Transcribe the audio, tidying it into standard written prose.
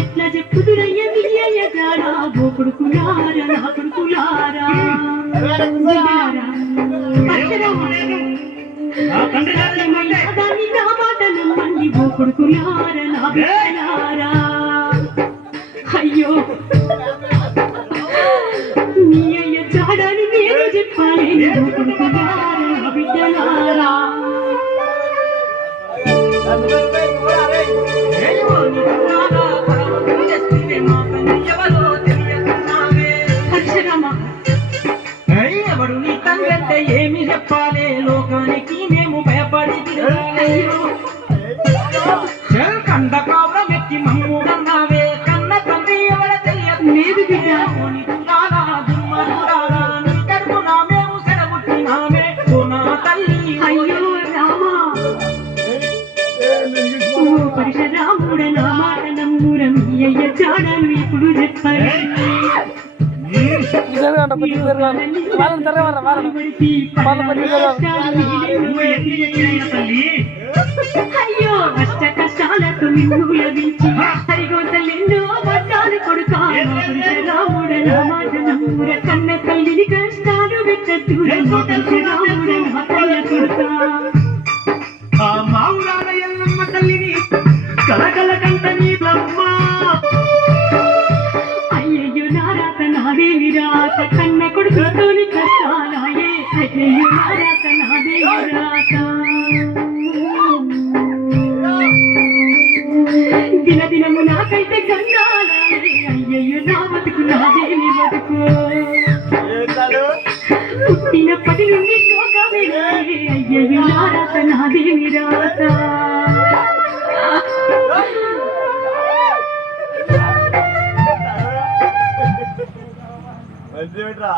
ఎట్లా చెప్పుదురయ్య నీయగారా ఓ కొడుకులారా నా కొడుకులారా దాన్ని నా మాట నమ్మండి ఓ కొడుకులారా నా బిడ్డలారా అయ్యో నీ అయ్య చాడని నేను చెప్పాలి ఓ కొడుకులారా నా బిడ్డలారా ఎవడు నీ తండ్రి ఏమి చెప్పాలి లోకానికి మేము భయపడి కండ కావడం ఎక్కి మమ్ము కన్నావే కన్న తండ్రి ఎవడ తెలియదు లేదు నీ కడుపున మేము సెలవుట్టినామే నా తల్లి అయ్యో రామా పరశురాముడ నా మాట నమ్మురం అయ్య చాడను ఇప్పుడు చెప్పాలి అయ్యో అష్ట కష్టాలకు నిన్ను లభించి హరిగోతలెన్నో పట్టాలు కొడుకాముడ నా మాట నమ్ముర కన్న తల్లిని కష్టాలు పెట్టద్దు రాముడ నా తల్లి కొడుకా ఆ మావురాల ఎల్లమ్మ తల్లిని కలకల కంట నీలమ్మ అయ్యయ్యో నారాత నాదే విరాత కన్న కొడుకుతోని కష్టాలాయే అయ్యయ్యో నారాత నాదే విరాత దిన దినము నాకైతే కన్నాలాయే అయ్యయ్యో నా బతుకు నాదేమి బతుకు పుట్టినప్పటి నుండి శోకమే అయ్యయ్యో నారాత నాదే విరాత మంచిగా